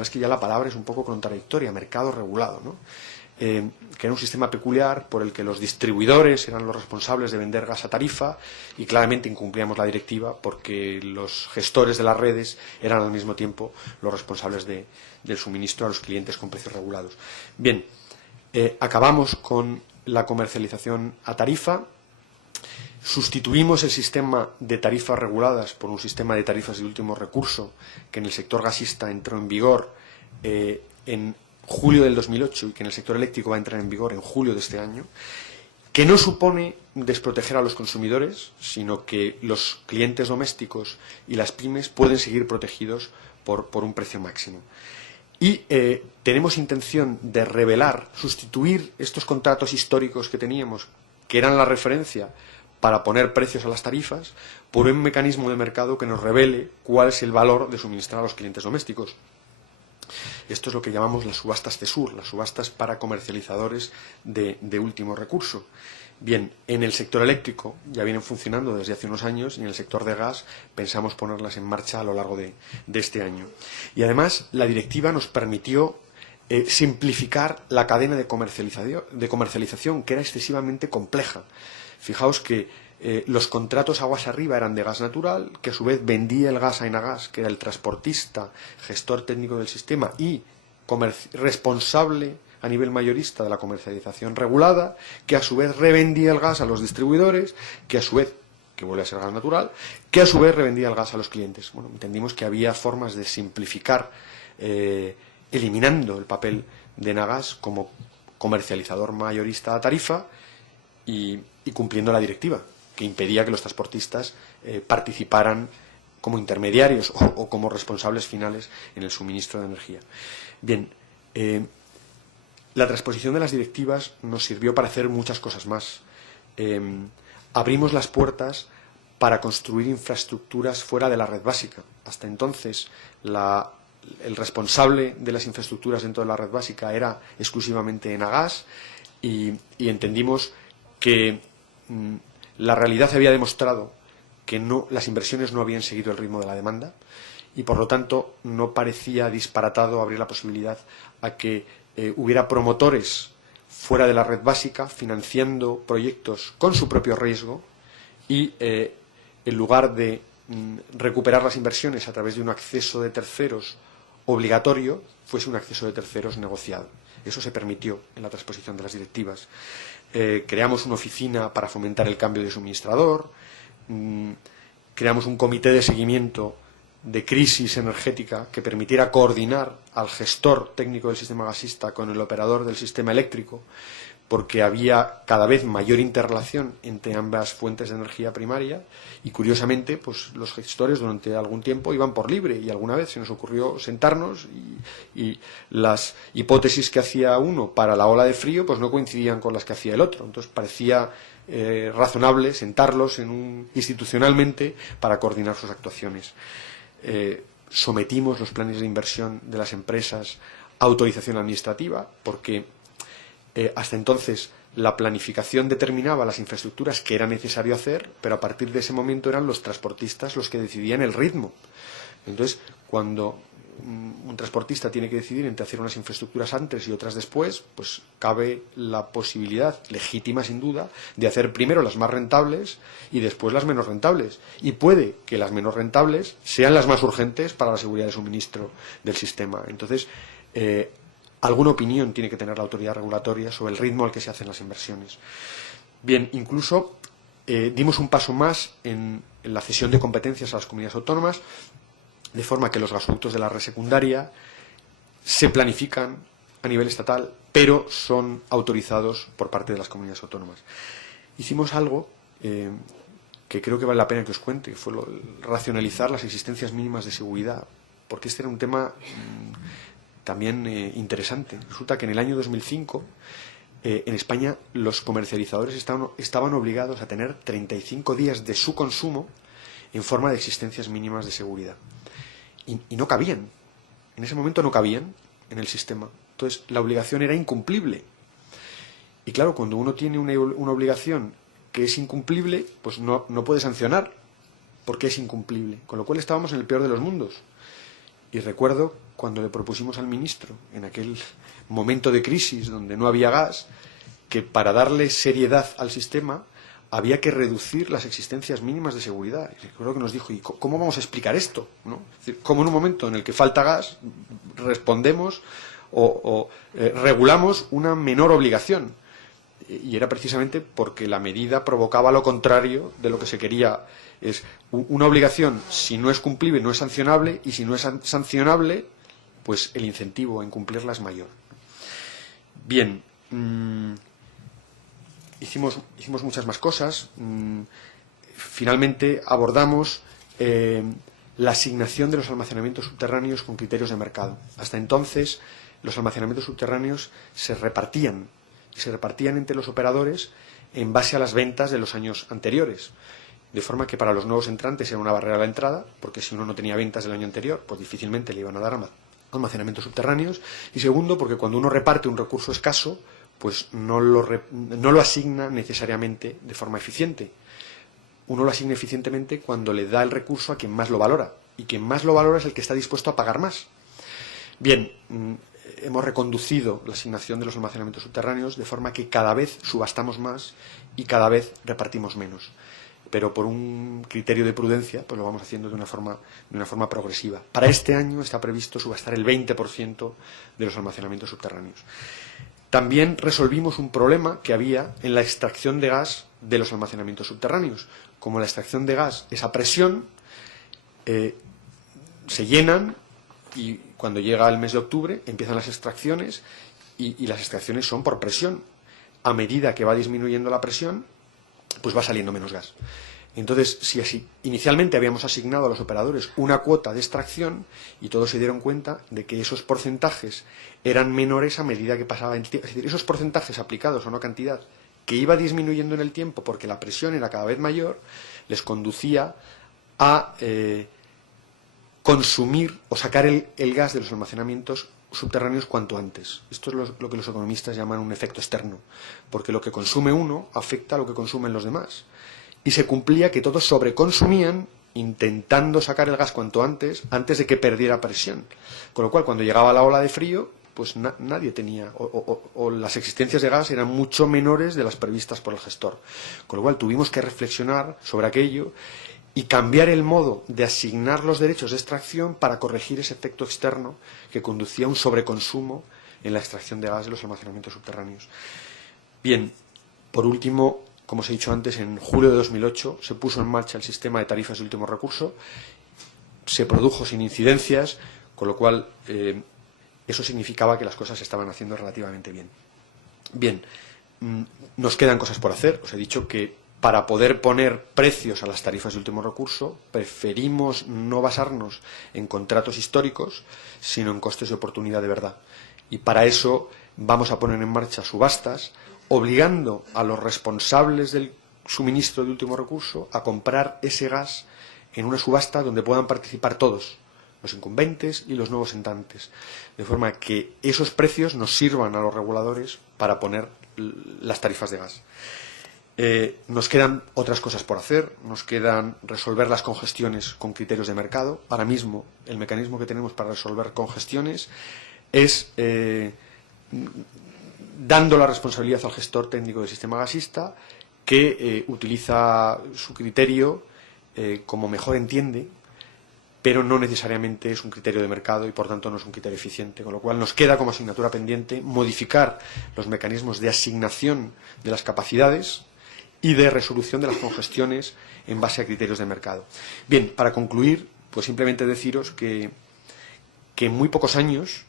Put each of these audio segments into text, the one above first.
verdad es que ya la palabra es un poco contradictoria, mercado regulado, ¿no? Que era un sistema peculiar por el que los distribuidores eran los responsables de vender gas a tarifa y claramente incumplíamos la directiva porque los gestores de las redes eran al mismo tiempo los responsables del suministro a los clientes con precios regulados. Bien, acabamos con la comercialización a tarifa, sustituimos el sistema de tarifas reguladas por un sistema de tarifas de último recurso que en el sector gasista entró en vigor en julio del 2008 y que en el sector eléctrico va a entrar en vigor en julio de este año, que no supone desproteger a los consumidores, sino que los clientes domésticos y las pymes pueden seguir protegidos por un precio máximo. Y tenemos intención de sustituir estos contratos históricos que teníamos, que eran la referencia para poner precios a las tarifas, por un mecanismo de mercado que nos revele cuál es el valor de suministrar a los clientes domésticos. Esto es lo que llamamos las subastas CESUR, las subastas para comercializadores de último recurso. Bien, en el sector eléctrico ya vienen funcionando desde hace unos años y en el sector de gas pensamos ponerlas en marcha a lo largo de este año. Y además la directiva nos permitió simplificar la cadena de comercialización, que era excesivamente compleja. Fijaos que los contratos aguas arriba eran de gas natural, que a su vez vendía el gas a Enagas, que era el transportista, gestor técnico del sistema y responsable a nivel mayorista de la comercialización regulada, que a su vez revendía el gas a los distribuidores, que a su vez, que vuelve a ser gas natural, que a su vez revendía el gas a los clientes. Bueno, entendimos que había formas de simplificar, eliminando el papel de Enagas como comercializador mayorista a tarifa y cumpliendo la directiva, que impedía que los transportistas participaran como intermediarios o como responsables finales en el suministro de energía. Bien, la transposición de las directivas nos sirvió para hacer muchas cosas más. Abrimos las puertas para construir infraestructuras fuera de la red básica. Hasta entonces, el responsable de las infraestructuras dentro de la red básica era exclusivamente Enagas y entendimos que la realidad había demostrado que las inversiones no habían seguido el ritmo de la demanda y, por lo tanto, no parecía disparatado abrir la posibilidad a que hubiera promotores fuera de la red básica financiando proyectos con su propio riesgo y, en lugar de recuperar las inversiones a través de un acceso de terceros obligatorio, fuese un acceso de terceros negociado. Eso se permitió en la transposición de las directivas. Creamos una oficina para fomentar el cambio de suministrador, creamos un comité de seguimiento de crisis energética que permitiera coordinar al gestor técnico del sistema gasista con el operador del sistema eléctrico, porque había cada vez mayor interrelación entre ambas fuentes de energía primaria y, curiosamente, pues los gestores durante algún tiempo iban por libre y alguna vez se nos ocurrió sentarnos y las hipótesis que hacía uno para la ola de frío pues no coincidían con las que hacía el otro. Entonces parecía razonable sentarlos institucionalmente para coordinar sus actuaciones. Sometimos los planes de inversión de las empresas a autorización administrativa porque hasta entonces la planificación determinaba las infraestructuras que era necesario hacer, pero a partir de ese momento eran los transportistas los que decidían el ritmo. Entonces, cuando un transportista tiene que decidir entre hacer unas infraestructuras antes y otras después, pues cabe la posibilidad, legítima sin duda, de hacer primero las más rentables y después las menos rentables. Y puede que las menos rentables sean las más urgentes para la seguridad de suministro del sistema. Entonces, alguna opinión tiene que tener la autoridad regulatoria sobre el ritmo al que se hacen las inversiones. Bien, incluso dimos un paso más en la cesión de competencias a las comunidades autónomas, de forma que los gasoductos de la red secundaria se planifican a nivel estatal, pero son autorizados por parte de las comunidades autónomas. Hicimos algo que creo que vale la pena que os cuente, que fue racionalizar las existencias mínimas de seguridad, porque este era un tema también interesante. Resulta que en el año 2005 en España los comercializadores estaban obligados a tener 35 días de su consumo en forma de existencias mínimas de seguridad. Y no cabían. En ese momento no cabían en el sistema. Entonces la obligación era incumplible. Y claro, cuando uno tiene una obligación que es incumplible, pues no puede sancionar porque es incumplible. Con lo cual estábamos en el peor de los mundos. Y recuerdo cuando le propusimos al ministro, en aquel momento de crisis donde no había gas, que para darle seriedad al sistema había que reducir las existencias mínimas de seguridad. Y recuerdo que nos dijo, ¿y cómo vamos a explicar esto? ¿No? Es decir, ¿cómo en un momento en el que falta gas respondemos o regulamos una menor obligación? Y era precisamente porque la medida provocaba lo contrario de lo que se quería. Es una obligación, si no es cumplible, no es sancionable, y si no es sancionable, pues el incentivo a incumplirla es mayor. Bien, hicimos muchas más cosas. Finalmente abordamos la asignación de los almacenamientos subterráneos con criterios de mercado. Hasta entonces, los almacenamientos subterráneos se repartían entre los operadores en base a las ventas de los años anteriores. De forma que para los nuevos entrantes era una barrera a la entrada, porque si uno no tenía ventas del año anterior, pues difícilmente le iban a dar almacenamientos subterráneos. Y segundo, porque cuando uno reparte un recurso escaso, pues no lo asigna necesariamente de forma eficiente. Uno lo asigna eficientemente cuando le da el recurso a quien más lo valora. Y quien más lo valora es el que está dispuesto a pagar más. Bien, hemos reconducido la asignación de los almacenamientos subterráneos de forma que cada vez subastamos más y cada vez repartimos menos. Pero por un criterio de prudencia, pues lo vamos haciendo de una forma progresiva. Para este año está previsto subastar el 20% de los almacenamientos subterráneos. También resolvimos un problema que había en la extracción de gas de los almacenamientos subterráneos. Como la extracción de gas es a presión, se llenan y cuando llega el mes de octubre empiezan las extracciones y las extracciones son por presión. A medida que va disminuyendo la presión, pues va saliendo menos gas. Entonces, si así inicialmente habíamos asignado a los operadores una cuota de extracción y todos se dieron cuenta de que esos porcentajes eran menores a medida que pasaba el tiempo, es decir, esos porcentajes aplicados a una cantidad que iba disminuyendo en el tiempo porque la presión era cada vez mayor, les conducía a consumir o sacar el gas de los almacenamientos subterráneos cuanto antes. Esto es lo que los economistas llaman un efecto externo, porque lo que consume uno afecta a lo que consumen los demás. Y se cumplía que todos sobreconsumían intentando sacar el gas cuanto antes de que perdiera presión. Con lo cual, cuando llegaba la ola de frío, pues nadie tenía, o las existencias de gas eran mucho menores de las previstas por el gestor. Con lo cual, tuvimos que reflexionar sobre aquello y cambiar el modo de asignar los derechos de extracción para corregir ese efecto externo que conducía a un sobreconsumo en la extracción de gas de los almacenamientos subterráneos. Bien, por último, como os he dicho antes, en julio de 2008 se puso en marcha el sistema de tarifas de último recurso, se produjo sin incidencias, con lo cual eso significaba que las cosas se estaban haciendo relativamente bien. Bien, nos quedan cosas por hacer. Os he dicho que para poder poner precios a las tarifas de último recurso, preferimos no basarnos en contratos históricos, sino en costes de oportunidad de verdad. Y para eso vamos a poner en marcha subastas, obligando a los responsables del suministro de último recurso a comprar ese gas en una subasta donde puedan participar todos, los incumbentes y los nuevos entrantes, de forma que esos precios nos sirvan a los reguladores para poner las tarifas de gas. Nos quedan otras cosas por hacer, nos quedan resolver las congestiones con criterios de mercado. Ahora mismo el mecanismo que tenemos para resolver congestiones es dando la responsabilidad al gestor técnico del sistema gasista, que utiliza su criterio como mejor entiende, pero no necesariamente es un criterio de mercado y por tanto no es un criterio eficiente, con lo cual nos queda como asignatura pendiente modificar los mecanismos de asignación de las capacidades y de resolución de las congestiones en base a criterios de mercado. Bien, para concluir, pues simplemente deciros que en muy pocos años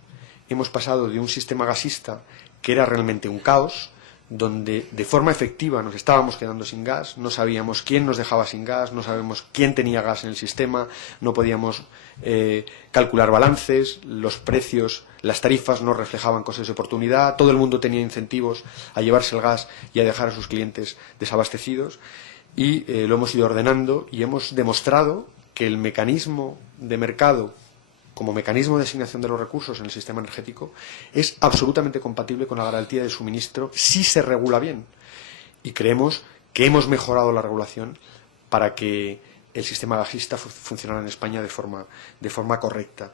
hemos pasado de un sistema gasista que era realmente un caos, donde de forma efectiva nos estábamos quedando sin gas, no sabíamos quién nos dejaba sin gas, no sabíamos quién tenía gas en el sistema, no podíamos calcular balances, los precios, las tarifas no reflejaban costes de oportunidad, todo el mundo tenía incentivos a llevarse el gas y a dejar a sus clientes desabastecidos, y lo hemos ido ordenando y hemos demostrado que el mecanismo de mercado como mecanismo de asignación de los recursos en el sistema energético es absolutamente compatible con la garantía de suministro si se regula bien. Y creemos que hemos mejorado la regulación para que el sistema gasista funcionara en España de forma correcta.